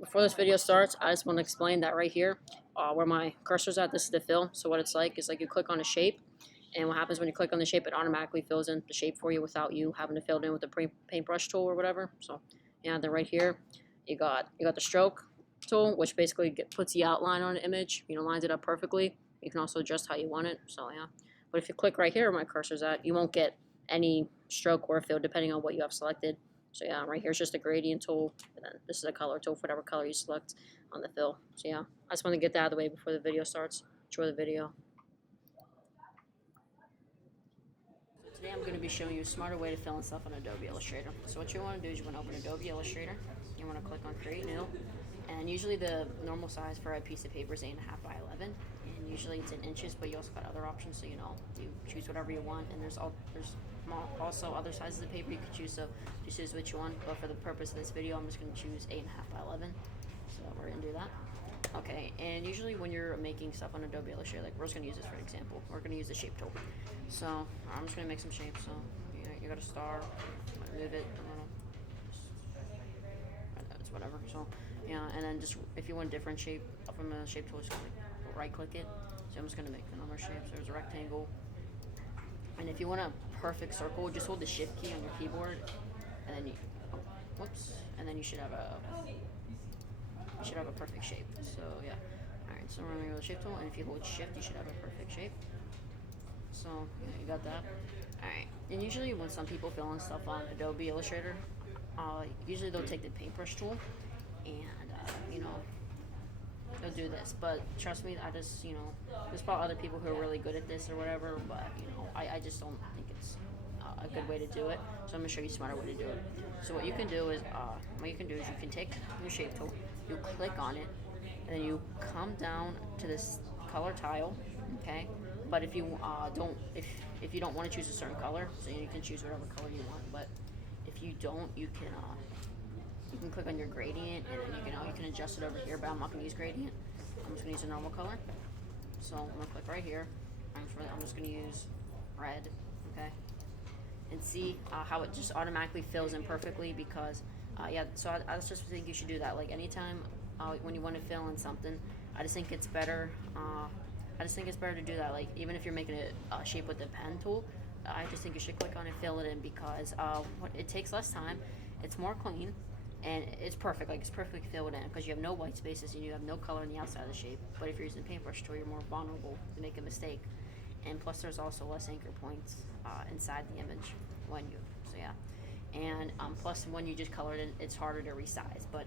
before this video starts, I just want to explain that right here, where my cursor's at, this is the fill. So what it's like is like you click on a shape, and what happens when you click on the shape, it automatically fills in the shape for you without you having to fill it in with the paintbrush tool or whatever. So yeah, then right here, you got the stroke tool, which basically puts the outline on an image, lines it up perfectly. You can also adjust how you want it. So yeah, but if you click right here where my cursor's at, you won't get any stroke or fill depending on what you have selected. So yeah, right here is just a gradient tool, and then this is a color tool for whatever color you select on the fill. So yeah, I just want to get that out of the way before the video starts. Enjoy the video. So today I'm going to be showing you a smarter way to fill in stuff on Adobe Illustrator. So what you want to do is you want to open Adobe Illustrator. You want to click on Create New, and usually the normal size for a piece of paper is 8.5 by 11, and usually it's in inches, but you also got other options, so you choose whatever you want, and there's also other sizes of paper you could choose, so just choose what you want. But for the purpose of this video, I'm just going to choose 8.5 by 11, so we're going to do that. Okay, and usually when you're making stuff on Adobe Illustrator, like we're just going to use this for an example, we're going to use the shape tool. So I'm just going to make some shapes. So you got a star, move it a little, it's whatever. So yeah, and then just if you want a different shape from the shape tool, just right click it. So I'm just going to make another shape. So there's a rectangle. And if you want a perfect circle, just hold the shift key on your keyboard, and then and then you should have a perfect shape. So yeah, all right. So we're gonna go to the shape tool, and if you hold shift, you should have a perfect shape. So yeah, you got that. All right. And usually when some people fill in stuff on Adobe Illustrator, usually they'll take the paintbrush tool, and they'll do this. But trust me, there's probably other people who are really good at this or whatever, but I just don't think it's a good way to do it. So I'm gonna show you a smarter way to do it. So what you can do is you can take your shape tool, you click on it, and then you come down to this color tile, okay? But if you if you don't want to choose a certain color, so you can choose whatever color you want. But if you don't, you can click on your gradient, and then you can adjust it over here. But I'm not gonna use gradient. I'm just gonna use a normal color. So I'm gonna click right here. I'm just gonna use red, okay? And see how it just automatically fills in perfectly, because yeah, so I just think you should do that. Like anytime when you want to fill in something, I just think it's better to do that. Like even if you're making a shape with the pen tool, I just think you should click on it, fill it in, because it takes less time, it's more clean, and it's perfect. Like it's perfectly filled in because you have no white spaces and you have no color on the outside of the shape. But if you're using paintbrush tool, you're more vulnerable to make a mistake, and plus there's also less anchor points inside the image so yeah. And plus when you just color it in, it's harder to resize, but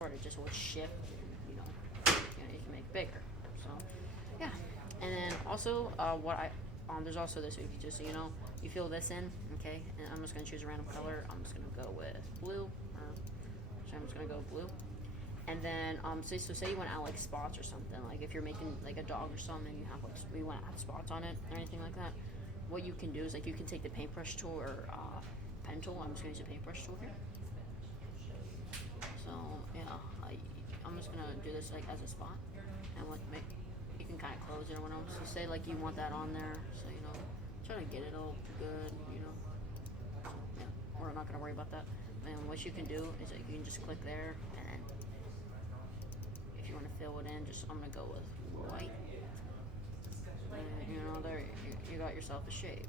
sort of just with shift, you can make it bigger. So yeah. And then also there's also this, if you just you fill this in, okay, and I'm just gonna choose a random color. I'm just gonna go with blue, so I'm just gonna go with blue. And then so say you want to add like spots or something, like if you're making like a dog or something, you want to add spots on it or anything like that. What you can do is you can take the paintbrush tool or pen tool. I'm just gonna use a paintbrush tool here. So yeah, I'm just gonna do this as a spot, and you can kind of close it or whatever. So say you want that on there, so try to get it all good. Yeah, we're not gonna worry about that. And what you can do is you can just click there, and then if you want to fill it in, I'm gonna go with white. And there you got yourself a shape.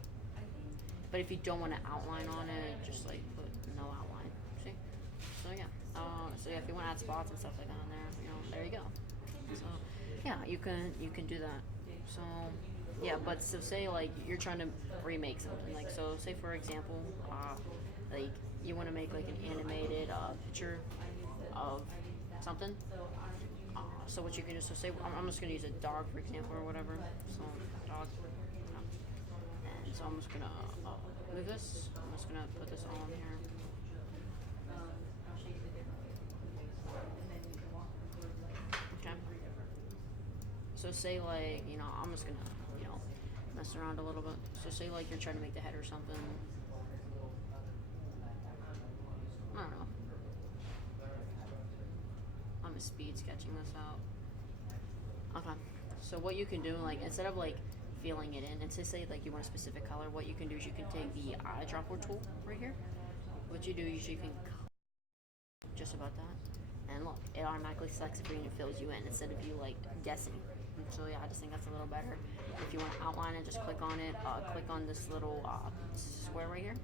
But if you don't want to outline on it, just put no outline. See? So yeah. So yeah, if you want to add spots and stuff like that on there, there you go. So yeah, you can do that. So yeah, but so say you're trying to remake something. So say for example, you want to make an animated picture of something. So what you can do, so say I'm just gonna use a dog for example or whatever. So dog, and so I'm just gonna move this. I'm just gonna put this on here. Okay. So say I'm just gonna mess around a little bit. So say you're trying to make the head or something. I don't know. I'm speed sketching this out. Okay. So what you can do, instead of filling it in, and to say you want a specific color, what you can do is you can take the eyedropper tool right here. What you do is you can just about that. And look, it automatically selects it for you and it fills you in instead of you like guessing. And so yeah, I just think that's a little better. If you want to outline it, just click on it. Click on this little square right here,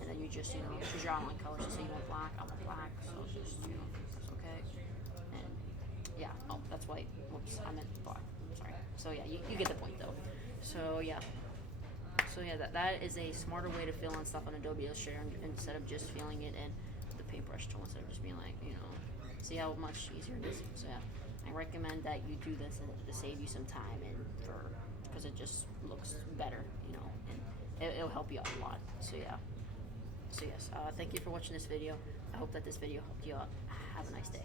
and then you just choose your outline color. So say you want black, I want black. So just press OK. And yeah, oh that's white. Whoops, I meant black. Sorry. So yeah, you get the point though. So yeah. So yeah, that is a smarter way to fill in stuff on Adobe Illustrator instead of just filling it in the paintbrush tool, instead of just being like, see how much easier it is. So yeah, I recommend that you do this to save you some time and because it just looks better, and it'll help you out a lot. So yeah. So yes, thank you for watching this video. I hope that this video helped you out. Have a nice day.